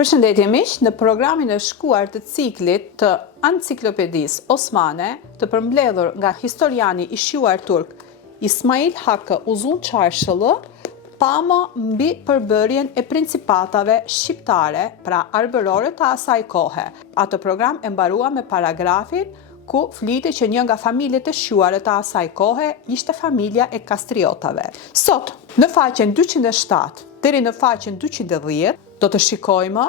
Përshëndetje miq, në programin e shkuar të ciklit të Enciklopedisë Osmane, të përmbledhur nga historiani i shquar turk Ismail Hakkı Uzun Çarşılı, pamo mbi përbërjen e principatave shqiptare, pra arbërore të asaj kohe. Atë program e mbarua me paragrafin ku flitej që një nga familjet e shquare të asaj kohe ishte familja e Kastriotave. Sot, në faqen 207 deri në faqen 210, do të shikojmë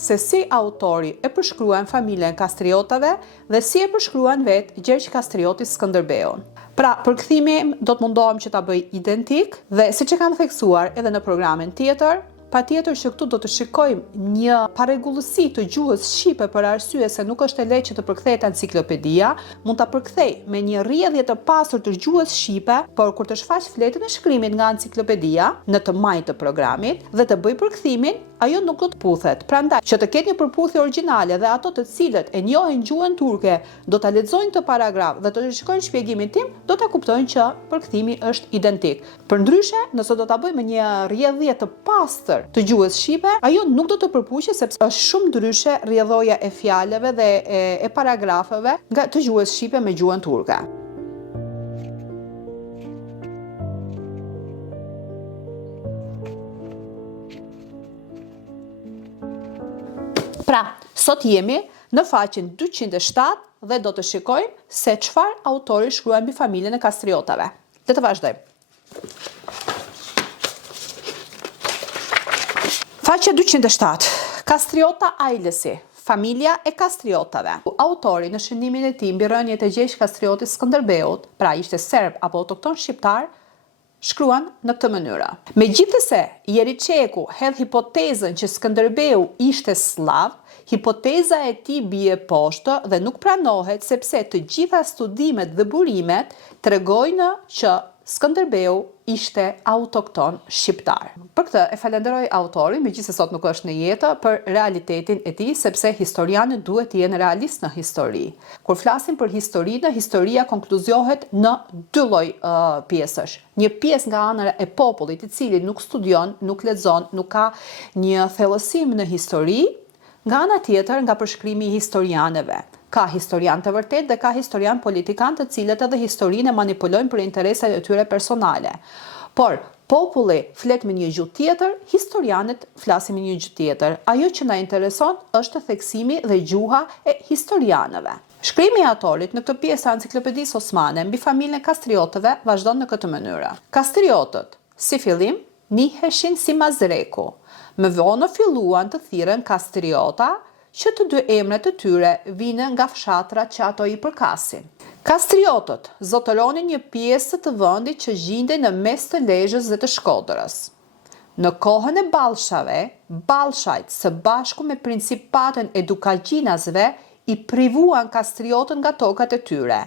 se si autori e përshkruan familjen Kastriotave dhe si e përshkruan vetë Gjergj Kastrioti Skënderbeun. Pra, përkthimi do të mundohem që ta bëj identik dhe siç e kam theksuar edhe në programin tjetër, patjetër që këtu do të shikojmë një parregullësi të gjuhës shqipe për arsye se nuk është e lehtë që të përkthehet enciklopedia, mund ta përkthej me një rrjedhje të pastër të gjuhës shqipe, por kur të shfaq fletën e shkrimit nga enciklopedia në të majtë të programit dhe të bëj përkthimin, ajo nuk do të puthet. Prandaj, që të ketë një përputhje origjinale dhe ato të cilët e njohin gjuhën turke do ta lexojnë këtë paragraf dhe do të shikojnë shpjegimin tim, do ta kuptojnë që përkthimi është identik. Përndryshe, nëse do ta bëjmë një rrjedhje të pastër të gjuhës shqipe, ajo nuk do të përpuqet sepse është shumë ndryshe rrjedhoja e fjalëve dhe e paragrafeve nga të gjuhës shqipe me gjuhën turke. Pra, sot jemi në faqen 207 dhe do të shikojmë se çfarë autori shkruan mbi familjen e Kastriotave. Le të vazhdojmë. Faqja 207. Kastriota ailesi. Familja e Kastriotave. Autori në shënimin e tij mbi rënjet e Gjergj Kastriotit Skënderbeut, pra ishte serb apo autokton shqiptar, shkruan në këtë mënyrë. Megjithëse Jeriçeku hedh hipotezën që Skënderbeu ishte slav, hipoteza e tij bie poshtë dhe nuk pranohet sepse të gjitha studimet dhe burimet tregojnë që Skënderbeu ishte autokton shqiptar. Për këtë e falenderoj autorin, megjithëse sot nuk është në jetë, për realitetin e tij, sepse historianët duhet të jenë realist në histori. Kur flasim për historinë, historia konkluziohet në dy lloj pjesësh. Një pjesë nga ana e popullit, i cili nuk studion, nuk lexon, nuk ka një thellësim në histori, nga ana tjetër nga përshkrimi i historianëve. Ka historian të vërtet dhe ka historian politikan të cilët edhe historinë e manipulojnë për interesat e tyre personale. Por, populli flet me një gjuhë tjetër, historianët flasin me një gjuhë tjetër. Ajo që na intereson është theksimi dhe gjuha e historianëve. Shkrimi i autorit në këtë pjesë të Enciklopedisë Osmane mbi familjen e Kastriotëve vazhdon në këtë mënyrë. Kastriotët, si fillim, niheshin si Mazreku. Më vonë filluan të thirren Kastriota, që të dy emrat e tyre vinë nga fshatrat që ato i përkasin. Kastriotët zotëronin një pjesë të vendit që gjindej në mes të Lezhës dhe të Shkodrës. Në kohën e Ballshave, Ballshajt së bashku me principatën e Dukagjinasve i privuan Kastriotët nga tokat e tyre.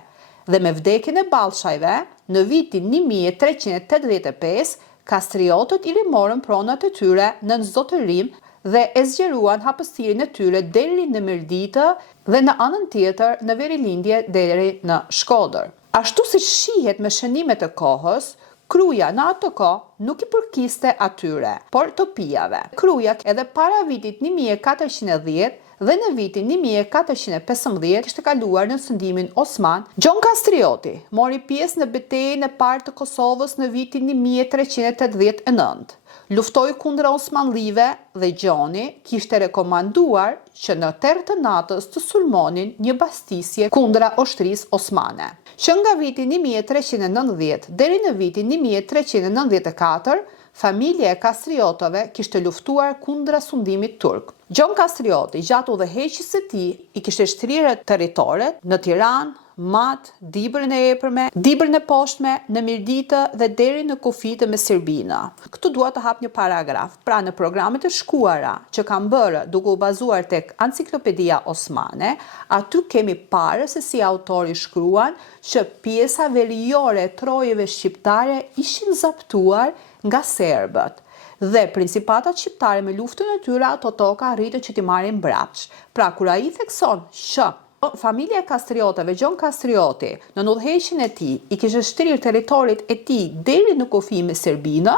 Dhe me vdekjen e Ballshajve, në vitin 1385, Kastriotët i rimorën pronat e tyre në zotërim dhe e zgjeruan hapësirin e tyre deri në Mirditë dhe në anën tjetër në Verilindje deri në Shkodër. Ashtu si shihet me shënimet e kohës, Kruja në atë kohë nuk i përkiste atyre, por topijave. Kruja edhe para vitit 1410 dhe në vitin 1415 kishte kaluar në sundimin Osman. Gjon Kastrioti mori pjesë në betejën e parë të Kosovës në vitin 1389. Luftoi kundra Osmanlive dhe Gjoni kishte rekomanduar që në terr të natës të sulmonin një bastisje kundra ushtrisë osmane. Që nga vitin 1390 deri në vitin 1394, familja e Kastriotëve kishte luftuar kundra sundimit turk. Gjon Kastrioti, gjatë udhëheqjes së tij, i kishte shtrirë territoret në Tiranë, Mat, Dibrën e Epërme, Dibrën e Poshtme, në Mirditë dhe deri në kufijtë me Serbina. Këtu dua të hap një paragraf. Pra në programet e shkuara që kam bërë duke u bazuar tek Enciklopedia Osmane, aty kemi parë se si autori shkruan që pjesa veriore e trojeve shqiptare ishin zaptuar nga serbët. Dhe principatat shqiptare me luftën e tyre ato toka arritën që t'i marrin mbrapsht. Pra kur ai thekson që familja e Kastriotëve, Gjon Kastrioti, në udhëheqjen e tij i kishte shtrirë territorit e tij deri në kufi me Serbina,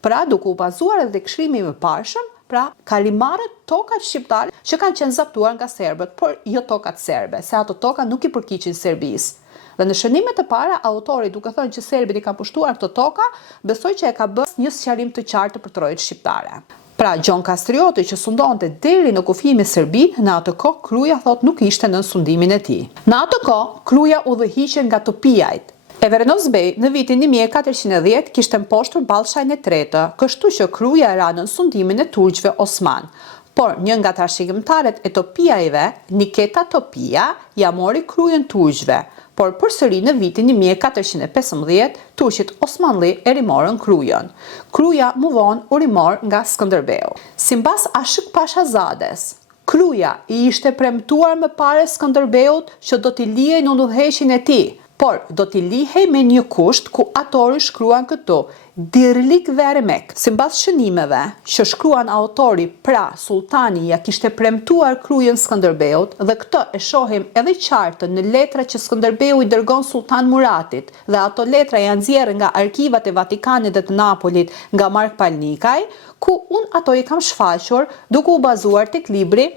pra duke u bazuar edhe tek shkrimi i mëparshëm, pra kalimarët tokat shqiptare që kanë qenë zaptuar nga serbët, por jo tokat serbe, se ato toka nuk i përkiqin Serbisë. Dhe në shënimet e para, autori duke thënë që serbët i kanë pushtuar këto toka, besoj që e ka bërë një sqarim të qartë për trojët shqiptare. Pra, Gjon Kastrioti që sundonte deri në kufi me Serbinë, në atë kohë Kruja thot nuk ishte në sundimin e tij. Në atë kohë, Kruja udhëhiqej nga Topijajt. Evrenos Bey në vitin 1410 kishte mposhtur Ballshajn e tretë, kështu që Kruja ra në sundimin e turqëve Osman. Por një nga trashëgimtarët e Topijajve, Niketa Topija, ja mori Krujën turqëve. Por përsëri në vitin 1415, turqit Osmanli e rimorën Krujën. Kruja më vonë u rimor nga Skënderbeu. Simbas Ashik Pashazades, Kruja i ishte premtuar më parë Skënderbeut që do t'i lihej në udhëheqjen e tij, por do t'i lihej me një kusht ku autori shkruan këtu: Dirlik vermek. Simbas shënimeve që shkruan autori, pra sultani ja kishte premtuar Krujën Skënderbeut, dhe këtë e shohim edhe qartë në letra që Skënderbeu i dërgon Sultan Muratit, dhe ato letra janë nxjerrë nga arkivat e Vatikanit dhe të Napolit nga Mark Palnikaj, ku unë ato i kam shfaqur duke u bazuar tek libri.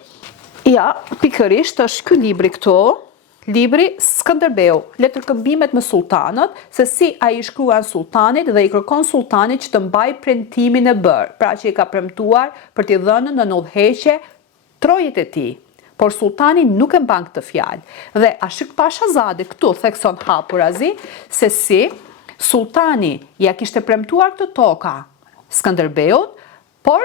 Ja, pikërisht është ky libri këtu. Libri Skënderbeu, letërkëmbimet me sultanët, se si ai i shkruan sultanit dhe i kërkon sultanit që të mbaj premtimin e bërë, pra që i ka premtuar për t'i dhënë në udhëheqje trojët e tij. Por sultani nuk e mban këtë fjalë. Dhe Ashik Pashazade këtu thekson hapurazi se si sultani ja kishte premtuar këtë toka Skënderbeut, por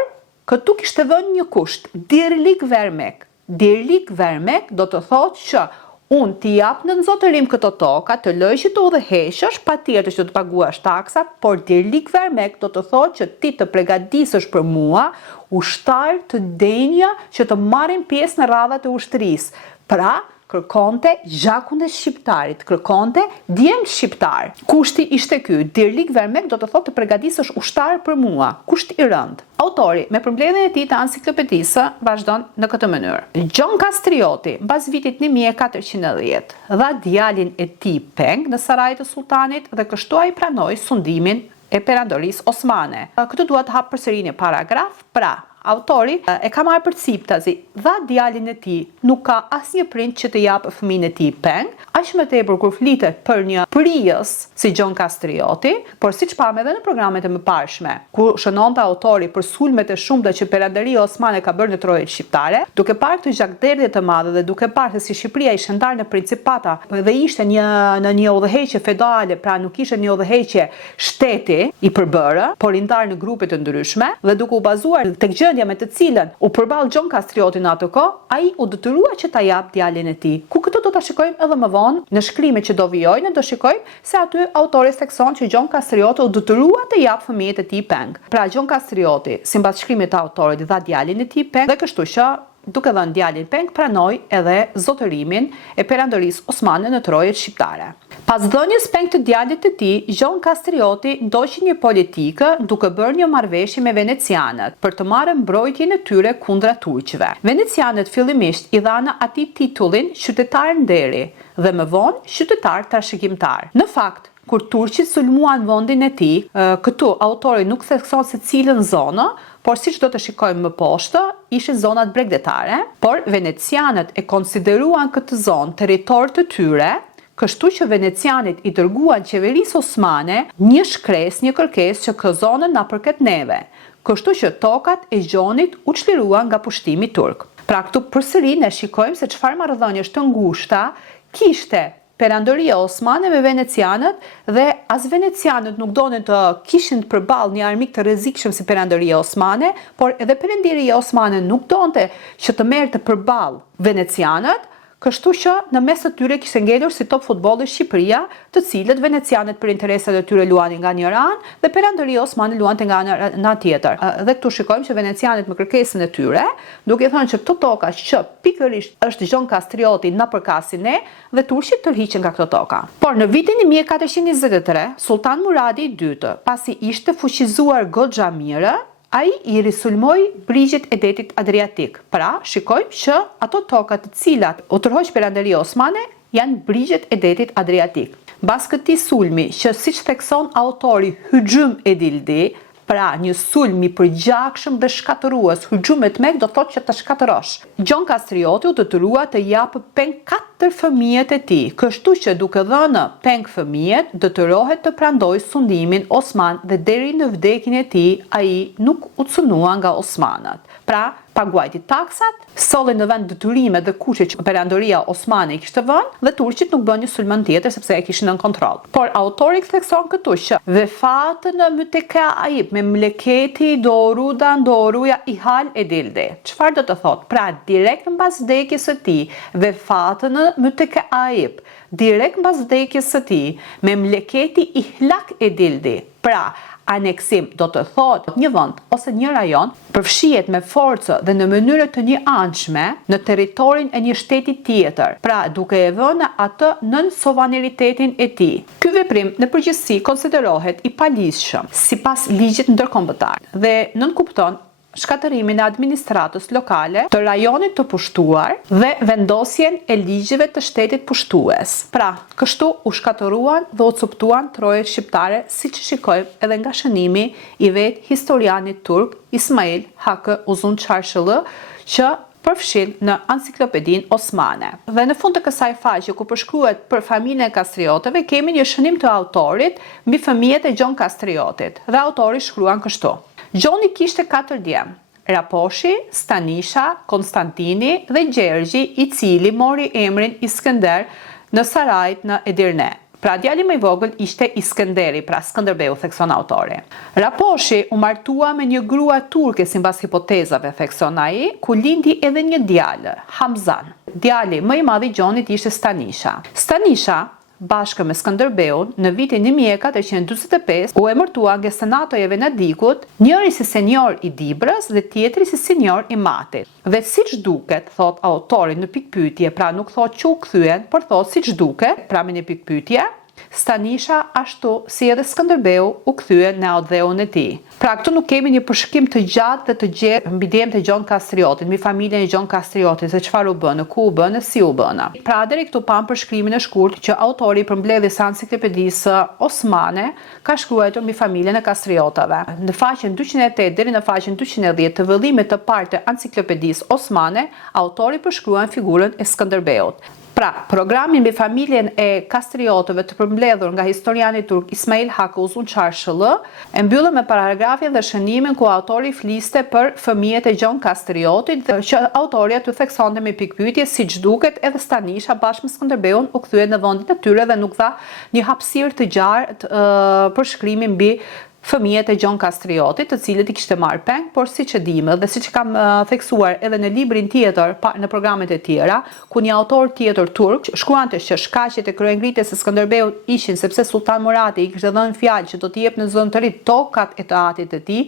këtu kishte dhënë një kusht, dirlik vermek. Dirlik vermek do të thotë që unë t'i jap në nxotërim këto toka, të lëj që të udhëheqësh, patjetër që të paguash taksa, por dirlik vermek do të thotë që ti të përgatisësh për mua ushtar të denja që të marrin pjesë në radhat e ushtrisë. Pra, kërkonte gjakun e shqiptarit, kërkonte djem shqiptar. Kushti ishte ky, dirlik vermek do të thotë të përgatisësh ushtar për mua, kusht i rënd. Autori, me përmbledhjen e tij të ansiklopedisë, vazhdon në këtë mënyrë. Gjon Kastrioti, mbas vitit 1410, dha djalin e tij peng në sarajin e sultanit dhe kështu ai pranoi sundimin e perandorisë osmane. Këtu dua të hap përsëri një paragraf, pra autori e ka marrë për ciptazi, dha djalin e tij, nuk ka asnjë prind që të jap fëmijën e tij peng, aq më tepër kur flitet për një prijës si Gjon Kastrioti, por siç pam edhe në programet e mëparshme, ku shënonte autori për sulmet e shumta që perandoria osmane ka bërë në trojët shqiptare, duke parë këtë gjakderdhje të madhe dhe duke parë se si Shqipëria ishte ndarë në principata dhe ishte në një udhëheqje feudale, pra nuk ishte një udhëheqje shteti i përbërë, por i ndarë në grupe të ndryshme, dhe duke u bazuar tek me të cilën u përball Gjon Kastrioti në atë kohë, ai u detyrua që ta jap djalin e tij. Ku këtu do ta shikojmë edhe më vonë në shkrimet që do vijojnë, do shikojmë se aty autori thekson që Gjon Kastrioti u detyrua të jap fëmijët e tij peng. Pra Gjon Kastrioti, sipas shkrimit të autorit, dha djalin e tij peng dhe kështu që duke dhënë djalin peng, pranoi edhe zotërimin e perandorisë osmane në trojët shqiptare. Pas dhënies peng të djalit të tij, Gjon Kastrioti ndoqi një politikë duke bërë një marrëveshje me venecianët për të marrë mbrojtjen e tyre kundra turqëve. Venecianët fillimisht i dhanë atij titullin qytetar nderi dhe më vonë qytetar trashëgimtar. Në fakt, kur turqit sulmuan vendin e tij, këtu autori nuk thekson se cilën zonë, por siç do të shikojmë më poshtë, ishin zonat bregdetare, por venecianët e konsideruan këtë zonë territor të tyre. Kështu që venecianit i dërguan qeverisë osmane një shkresë, një kërkesë që këtë zonën na përket neve. Kështu që tokat e Gjonit u çliruan nga pushtimi turk. Pra këtu përsëri ne shikojmë se çfarë marrëdhëniesh të ngushta kishte perandoria osmane me venecianët dhe as venecianët nuk donin të kishin përballë një armik të rrezikshëm si perandoria osmane, por edhe perandoria osmane nuk donte që të merrte përballë venecianët. Kështu që në mes të tyre kishte ngelur si top futbolli Shqipëria, të cilët venecianët për interesat e tyre luanin nga një anë dhe perandoria osmane luante nga ana tjetër. Dhe këtu shikojmë që venecianët me kërkesën e tyre, duke thënë që këto toka që pikërisht është Gjon Kastrioti na përkasin ne dhe turqit tërhiqen nga këto toka. Por në vitin 1423, Sultan Muradi II, pasi ishte fuqizuar goxha mirë, ai i risulmoi brigjet e detit Adriatik. Pra, shikojmë që ato tokat të cilat u tërhoq perandoria osmane janë brigjet e detit Adriatik. Bas këtij sulmi, që siç thekson autori Hyxhym Edildi, Pra, një sulm i përgjakshëm dhe shkatërues, hujum etmek do thotë që të shkatërosh. Gjon Kastrioti u detyrua të japë peng 4 fëmijët e tij, kështu që duke dhënë peng fëmijët, detyrohet të prandoj sundimin Osman dhe deri në vdekjen e tij ai nuk u cunua nga osmanët. Pra, paguajti taksat, solli në vend detyrime dhe kushte që perandoria osmane i kishte vënë dhe turqit nuk bën një sulm tjetër sepse e kishin nën kontroll. Por autori thekson këtu që vefatën mütekaib me mleketi doruja i hal e dildi. Çfarë do të thotë? Pra, direkt mbas vdekjes së tij, vefatën mütekaib, direkt mbas vdekjes së tij, me mleketi i hlak e dildi. Pra, aneksim do të thotë një vend ose një rajon përfshihet me forcë dhe në mënyrë të njëanshme në territorin e një shteti tjetër, pra duke e vënë atë nën sovranitetin e tij. Ky veprim në përgjithësi konsiderohet i paligjshëm sipas ligjit ndërkombëtar dhe nënkupton shkatërimin e administratës lokale të rajonit të pushtuar dhe vendosjen e ligjeve të shtetit pushtues. Pra, kështu u shkatëruan dhe u coptuan trojet shqiptare, siç shikojmë edhe nga shënimi i vet historianit turk Ismail Hakkı Uzun Çarşılı që përfshin në Enciklopedin Osmane. Dhe në fund të kësaj faqe ku përshkruhet për familjen e Kastriotëve, kemi një shënim të autorit mbi fëmijët e Gjon Kastriotit. Dhe autori shkruan kështu: Gjoni kishte 4 djem, Raposhi, Stanisha, Konstantini dhe Gjergji, i cili mori emrin Iskender në Sarajt në Edirne. Pra, djali më i vogël ishte Iskenderi, pra Skënderbeu, thekson autori. Raposhi u martua me një grua turke sipas hipotezave, thekson ai, ku lindi edhe një djalë, Hamzan. Djali më i madh i Gjonit ishte Stanisha. Stanisha bashkë me Skënderbeun në vitin 1445 u emërtua nga senatoj e Venedikut, njëri si senjor i Dibrës dhe tjetri si senjor i Matit. Dhe siç duket, thot autori në pikpyetje, pra nuk thot që u kthyen, por thot siç duket, pra me një pikpyetje, Stanisha ashtu si edhe Skënderbeu u kthye në audheun e tij. Pra, këtu nuk kemi një përshkrim të gjatë dhe të gjerë mbi djemtë e Gjon Kastriotit, mbi familjen e Gjon Kastriotit, se çfarë u bën, ku u bën, si u bën. Pra, deri këtu pam përshkrimin e shkurt që autori përmbledhjes së Enciklopedisë Osmane ka shkruar mbi familjen e Kastriotave. Në faqen 208 deri në faqen 210 të vëllimit të parë të Enciklopedisë Osmane, autori përshkruan figurën e Skënderbeut. Pra, programi mbi familjen e Kastriotëve të përmbledhur nga historiani turk Ismail Hakkı Uzun Çarşılı e mbyllën me paragrafin dhe shënimin ku autori fliste për fëmijët e Gjon Kastriotit dhe që autori aty theksonte me pikpyetje siç duket edhe Stanisha bashkë me Skënderbeun u kthye në vendin e tyre dhe nuk dha një hapësirë të gjatë për shkrimin mbi fëmijët e Gjon Kastriotit, të cilët i kishte marrë peng, por siç e dimë dhe siç kam theksuar edhe në librin tjetër në programet e tjera, ku një autor tjetër turk shkruante që shkaqet e kryengritjes së Skënderbeut ishin sepse Sultan Murati i kishte dhënë fjalë që do t'i jepte në zyrtari tokat e të atit të tij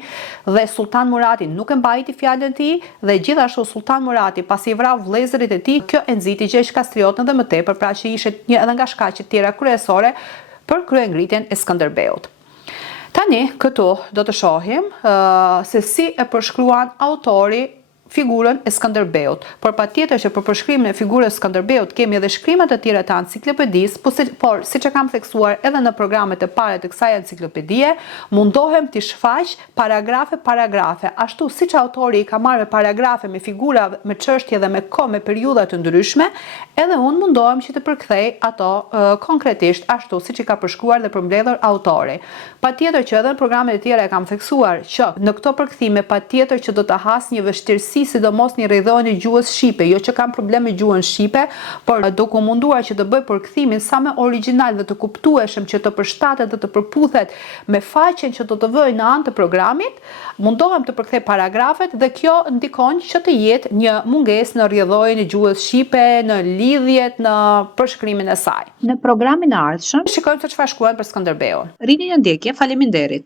dhe Sultan Murati nuk e mbajti fjalën e tij dhe gjithashtu Sultan Murati pasi i vrau vëllezërit e tij, kjo e nxiti Gjergj Kastriotën dhe më tepër, pra që ishte një edhe nga shkaqet tjera kryesore për kryengritjen e Skënderbeut. Tani, këtu do të shohim se si e përshkruan autori figurën e Skënderbeut. Por patjetër që për përshkrimin e figurës Skënderbeut kemi edhe shkrimet e tjera të enciklopedisë, por siç e kam theksuar edhe në programet e para të kësaj enciklopedie, mundohem të shfaq paragrafe, ashtu siç autori i ka marrë paragrafe me figura, me çështje dhe me kohë, me periudha të ndryshme, edhe unë mundohem që të përkthej ato konkretisht ashtu siç i ka përshkruar dhe përmbledhur autori. Patjetër që edhe në programet e tjera e kam theksuar që në këto përkthime patjetër që do të has një vështirësi, sidomos një rrjedhojnë e gjuhës shqipe, jo që kam problem me gjuhën shqipe, por duke munduar që të bëj përkthimin sa më origjinal dhe të kuptueshëm që të përshtatet dhe të përputhet me faqen që do të vëj në anë të programit, mundohem të përkthej paragrafet dhe kjo ndikon që të jetë një mungesë në rrjedhojnë e gjuhës shqipe, në lidhjet, në përshkrimin e saj. Në programin e ardhshëm, shikojmë se çfarë shkruan për Skënderbeun. Rini në ndjekje, faleminderit.